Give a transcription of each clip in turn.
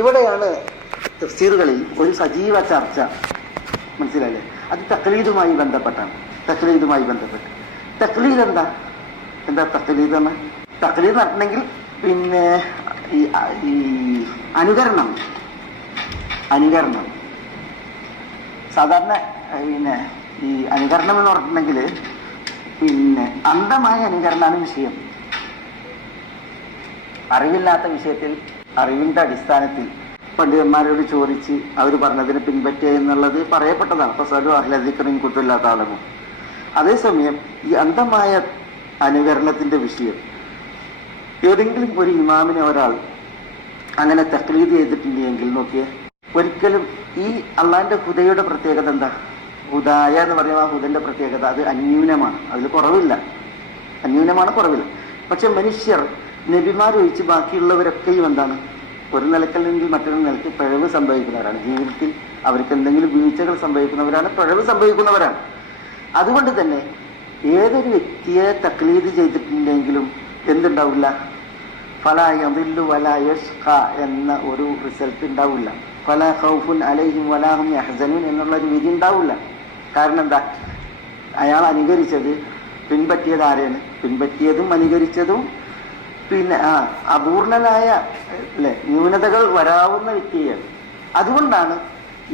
ഇവിടെയാണ് തഫ്സീറുകളിൽ ഒരു സജീവ ചർച്ച, മനസ്സിലായില്ലേ? അത് തഖ്ലീദുമായി ബന്ധപ്പെട്ടാണ്. തഖ്ലീദുമായി ബന്ധപ്പെട്ട് തഖ്ലീദ് എന്താ തഖ്ലീദ് എന്ന്? തഖ്ലീദ് നടത്തണമെങ്കിൽ പിന്നെ ഈ അനുകരണം സാധാരണ പിന്നെ ഈ അനുകരണം എന്ന് പറഞ്ഞിട്ടുണ്ടെങ്കിൽ പിന്നെ അന്ധമായ അനുകരണമാണ് വിഷയം. അറിവില്ലാത്ത വിഷയത്തിൽ അറിവിന്റെ അടിസ്ഥാനത്തിൽ പണ്ഡിതന്മാരോട് ചോദിച്ച് അവർ പറഞ്ഞതിനെ പിൻപറ്റുക എന്നുള്ളത് പറയപ്പെട്ടതാണ്. ഫസലു അഹ്ല ദിക്റിൻ കുത്തുല്ലാത്ത ആളവും. അതേസമയം ഈ അന്ധമായ അനുകരണത്തിന്റെ വിഷയം ഏതെങ്കിലും ഒരു ഇമാമിനെ ഒരാൾ അങ്ങനെ തഖ്ലീദ് ചെയ്തിട്ടുണ്ടെങ്കിൽ നോക്കിയേ, ഒരിക്കലും ഈ അള്ളാഹിന്റെ ഹുദയുടെ പ്രത്യേകത എന്താ? ഹുദായ എന്ന് പറയുന്ന ആ ഹുദന്റെ പ്രത്യേകത അത് അന്യൂനമാണ്, അതിൽ കുറവില്ല. പക്ഷെ മനുഷ്യർ നബിമാരൊഴിച്ച് ബാക്കിയുള്ളവരൊക്കെയും എന്താണ്? ഒരു നിലക്കല്ലെങ്കിൽ മറ്റൊരു നിലയ്ക്ക് പിഴവ് സംഭവിക്കുന്നവരാണ്. ജീവിതത്തിൽ അവർക്ക് എന്തെങ്കിലും വീഴ്ചകൾ സംഭവിക്കുന്നവരാണ്, പിഴവ് സംഭവിക്കുന്നവരാണ്. അതുകൊണ്ട് തന്നെ ഏതൊരു വ്യക്തിയെ തഖ്ലീദ് ചെയ്തിട്ടുണ്ടെങ്കിലും എന്തുണ്ടാവില്ല? ഫലാ യദില്ലു വലാ യഷ്ഖ എന്ന ഒരു റിസൾട്ട് ഉണ്ടാവില്ല. ഫലാ ഖൗഫുൻ അലൈഹിം വലാ ഹും യഹ്സനൂൻ എന്നുള്ള ഒരു വിധി ഉണ്ടാവില്ല. കാരണം എന്താ? അയാൾ അനുകരിച്ചത്, പിൻപറ്റിയത് ആരെയാണ്? പിൻപറ്റിയതും അനുകരിച്ചതും പിന്നെ അപൂർണനായ ന്യൂനതകൾ വരാവുന്ന വ്യക്തിയാണ്. അതുകൊണ്ടാണ്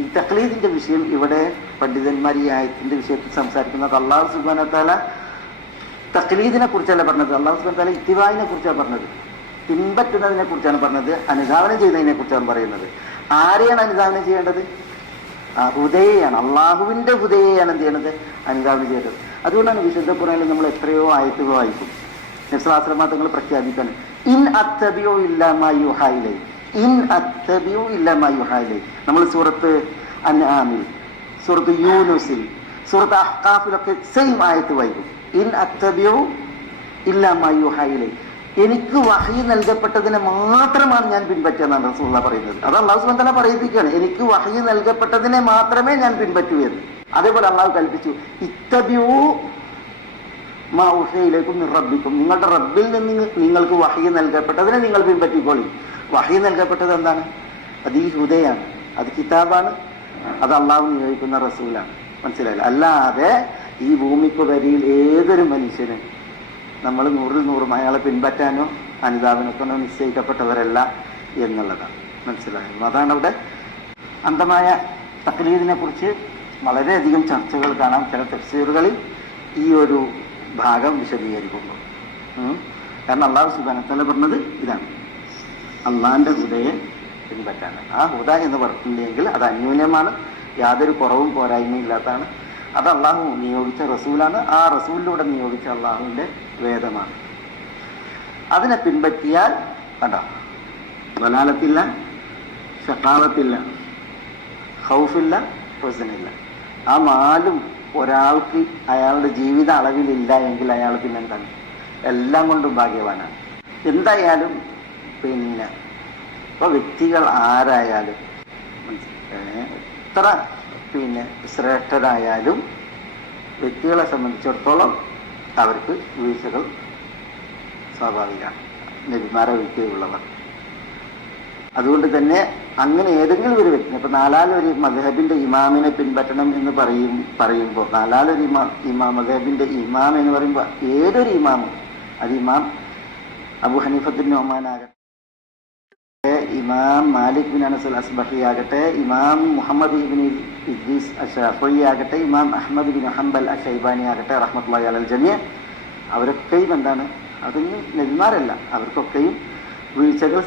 ഈ തഖ്ലീദിന്റെ വിഷയം ഇവിടെ പണ്ഡിതന്മാർ ഈ ആയത്തിന്റെ വിഷയത്തിൽ സംസാരിക്കുന്നത്. അല്ലാഹു സുബ്ഹാനഹു വ തആല തഖ്ലീദിനെ കുറിച്ചല്ല പറഞ്ഞത്, അല്ലാഹു സുബ്ഹാനഹു വ തആല ഇത്തിബാഇനെ കുറിച്ചാണ് പറഞ്ഞത്, പിൻപറ്റുന്നതിനെ കുറിച്ചാണ് പറഞ്ഞത്, അനുധാവനം ചെയ്യുന്നതിനെ കുറിച്ചാണ് പറയുന്നത്. ആരെയാണ് അനുധാവനം ചെയ്യേണ്ടത്? ഹുദയെയാണ്, അള്ളാഹുവിന്റെ ഹുദയെയാണ് എന്ത് ചെയ്യണത്? അനുധാവനം ചെയ്യേണ്ടത്. അതുകൊണ്ടാണ് വിശുദ്ധ ഖുർആനിൽ നമ്മൾ എത്രയോ ആയത്തുകൾ വായിക്കും. നബി സ്വല്ലല്ലാഹു അലൈഹി വസല്ലം തങ്ങൾ പ്രഖ്യാപിക്കാണ്, ഇൻ അത്തബിഉ ഇല്ലാ മാ യുഹാ ഇലൈ, ഇൻ അത്തബിഉ ഇല്ലാ മാ യുഹാ ഇലൈ. നമ്മൾ സൂറത്ത് അൻആമിൽ, സൂറത്ത് യൂനുസിൽ, സൂറത്ത് അഹ്ഖാഫിലൊക്കെ സെയിം ആയത്ത് വായിക്കും. ഇൻ അത്തബിഉ ഇല്ലാ മാ യുഹാ ഇലൈ, എനിക്ക് വഹയി നൽകപ്പെട്ടതിനെ മാത്രമാണ് ഞാൻ പിൻപറ്റുക എന്നാണ് റസൂലുള്ളാഹി പറയുന്നത്. അത് അല്ലാഹു സുബ്ഹാനഹു വ തആല പറയിപ്പിക്കുകയാണ്, എനിക്ക് വഹയി നൽകപ്പെട്ടതിനെ മാത്രമേ ഞാൻ പിൻപറ്റൂ എന്ന്. അതേപോലെ അല്ലാഹു കൽപ്പിച്ചു, ഇത്തബിഉ മാ ഉഹിയ ഇലൈക്കും മിർ റബ്ബിക്കും, നിങ്ങളുടെ റബ്ബിൽ നിന്ന് നിങ്ങൾക്ക് വഹയി നൽകപ്പെട്ടതിനെ നിങ്ങൾ പിൻപറ്റിക്കോളി. വഹയി നൽകപ്പെട്ടത് എന്താണ്? അത് ഈ ഹുദയാണ്, അത് കിതാബാണ്, അത് അള്ളാഹു നിയോഗിക്കുന്ന റസൂലാണ്. മനസ്സിലായില്ല? അല്ലാതെ ഈ ഭൂമിക്ക് വരിയിൽ ഏതൊരു മനുഷ്യനും നമ്മൾ 100% അയാളെ പിൻപറ്റാനോ അനുധാവനത്തിനോ നിശ്ചയിക്കപ്പെട്ടവരല്ല എന്നുള്ളതാണ്. മനസ്സിലായോ? അതാണ് അവിടെ അന്ധമായ തഖ്ലീദിനെ കുറിച്ച് വളരെയധികം ചർച്ചകൾ കാണാം ചില തഫ്സീറുകളിൽ ഈ ഒരു ഭാഗം വിശദീകരിക്കുന്നു. കാരണം അല്ലാഹു സുബ്ഹാനഹു വ തആല പറഞ്ഞത് ഇതാണ്, അള്ളാഹിന്റെ ഹുദയെ പിൻപറ്റാണ്. ആ ഹുദ എന്ന് പറഞ്ഞിട്ടുണ്ടെങ്കിൽ അത് അന്യൂനമാണ്, യാതൊരു കുറവും പോരായ്മയും ഇല്ലാത്തതാണ്. അത് അള്ളാഹു നിയോഗിച്ച റസൂലാണ്, ആ റസൂലിലൂടെ നിയോഗിച്ച അള്ളാഹുവിന്റെ വേദമാണ്. അതിനെ പിൻപറ്റിയാൽ കണ്ടോ, വലാലത്തില്ല, ഷഖാവത്തില്ല, ഖൗഫില്ല, ഹുസ്നില്ല. ആ നാലും ഒരാൾക്ക് അയാളുടെ ജീവിത അളവിലില്ല എങ്കിൽ അയാൾ പിന്നെന്താണ്? എല്ലാം കൊണ്ടും ഭാഗ്യവാനാണ്. എന്തായാലും പിന്നെ ഇപ്പൊ വ്യക്തികൾ ആരായാലും എത്ര പിന്നെ ശ്രേഷ്ഠരായാലും വ്യക്തികളെ സംബന്ധിച്ചിടത്തോളം അവർക്ക് വീഴ്ചകൾ സ്വാഭാവികമാണ്, നബിമാരെ വീഴ്ചയുള്ളവർ. അതുകൊണ്ട് തന്നെ അങ്ങനെ ഏതെങ്കിലും ഒരു വ്യക്തി, ഇപ്പൊ നാലാലൊരു മദ്ഹബിന്റെ ഇമാമിനെ പിൻപറ്റണം എന്ന് പറയുമ്പോൾ നാലാലൊരു മദ്ഹബിന്റെ ഇമാം എന്ന് പറയുമ്പോൾ ഏതൊരു ഇമാമും, അത് ഇമാം അബൂ ഹനീഫത്തുൻ നുഅ്മാൻ ആകട്ടെ, ഇമാം മാലിക് ബിൻ അനസ് അൽ അസ്ബഹി ആകട്ടെ, ഇമാം മുഹമ്മദ് ഇബ്നു ഇദ്രീസ് അശ്ശാഫി ആകട്ടെ, ഇമാം അഹ്മദ് ബിൻ ഹംബൽ അശ്ശൈബാനി ആകട്ടെ, റഹ്മത്തുള്ളാഹി അലൽ ജമീഅ, അവരൊക്കെയും എന്താണ്? അതൊന്നും നബിമാരല്ല, അവർക്കൊക്കെയും വീഴ്ചകൾ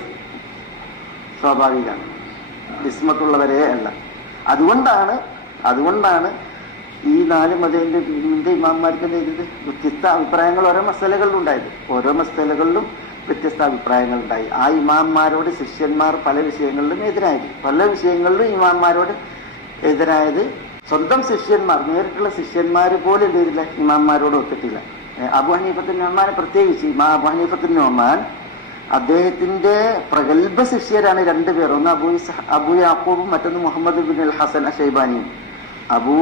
സ്വാഭാവികമാണ്, ഇസ്മത്തുള്ളവരേ അല്ല. അതുകൊണ്ടാണ് ഈ 4 മദ്ഹബിന്റെ ഇമാംമാർക്ക് ചെയ്തത് വ്യത്യസ്ത അഭിപ്രായങ്ങൾ ഓരോ മസലകളിലും ഉണ്ടായത്. ഓരോ മസലകളിലും വ്യത്യസ്ത അഭിപ്രായങ്ങൾ ഉണ്ടായി. ആ ഇമാംമാരോട് ശിഷ്യന്മാർ പല വിഷയങ്ങളിലും എതിരായത്, പല വിഷയങ്ങളിലും ഇമാംമാരോട് എതിരായത് സ്വന്തം ശിഷ്യന്മാർ, നേരിട്ടുള്ള ശിഷ്യന്മാർ പോലും എന്ത് ചെയ്തില്ല? ഇമാംമാരോട് ഒത്തിട്ടില്ല. അബൂ ഹനീഫത്തുൻ നുഅ്മാൻ പ്രത്യേകിച്ച്, ഇമാം അബൂ ഹനീഫത്തുൻ നുഅ്മാൻ അദ്ദേഹത്തിന്റെ പ്രഗത്ഭ ശിഷ്യരാണ് 2 പേർ. ഒന്ന് അബൂ യാക്കൂബും മറ്റൊന്ന് മുഹമ്മദ് ബിൻ അൽ ഹസൻ അശ്ശൈബാനിയും. അബൂ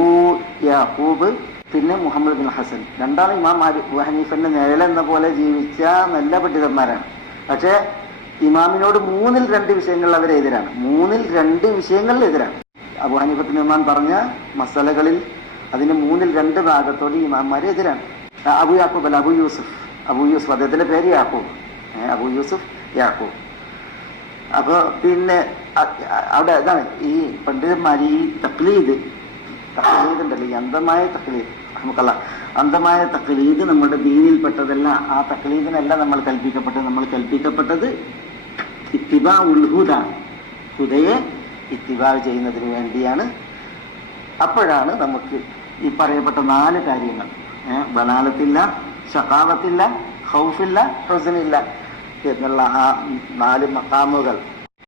യാക്കൂബ് പിന്നെ മുഹമ്മദ് ബിൻ ഹസൻ, രണ്ടാളും ഇമാം അബൂ ഹനീഫന്റെ നിഴലെന്ന പോലെ ജീവിച്ച നല്ല പണ്ഡിതന്മാരാണ്. പക്ഷെ ഇമാമിനോട് 2 വിഷയങ്ങളിൽ അവർ എതിരാണ്. 2 വിഷയങ്ങളിൽ എതിരാണ്. അബൂ ഹനീഫത്തുൽ ഇമാം പറഞ്ഞ മസലകളിൽ അതിന് 2 ഭാഗത്തോട് ഇമാംമാരെ എതിരാണ്. അബൂ യാക്കൂബ് അല്ല, അബൂ യൂസുഫ് അദ്ദേഹത്തിന്റെ പേര് യാക്കൂബ്, അബൂ യൂസുഫ് യാക്കൂബ്. അപ്പൊ പിന്നെ അവിടെ ഇതാണ് ഈ പണ്ഡിതന്മാർ ഈ തഖ്ലീദ് ഉണ്ടല്ലോ, ഈ അന്ധമായ തഖ്ലീദ്, നമുക്കല്ല അന്ധമായ തഖ്ലീദ് നമ്മുടെ ദീനിൽപ്പെട്ടതല്ല. ആ തഖ്ലീദിനല്ല നമ്മൾ കൽപ്പിക്കപ്പെട്ടത് ഇത്തിബാ ഉൽ ഹുദ, ഹുദയെ ഇത്തിബാ ചെയ്യുന്നതിന് വേണ്ടിയാണ്. അപ്പോഴാണ് നമുക്ക് ഈ പറയപ്പെട്ട 4 കാര്യങ്ങൾ, ബലാലത്തില്ല, ഷഖാവത്തില്ല, ഖൗഫില്ല, ഹുസ്നില്ല എന്നുള്ള ആ 4 മഖാമുകൾ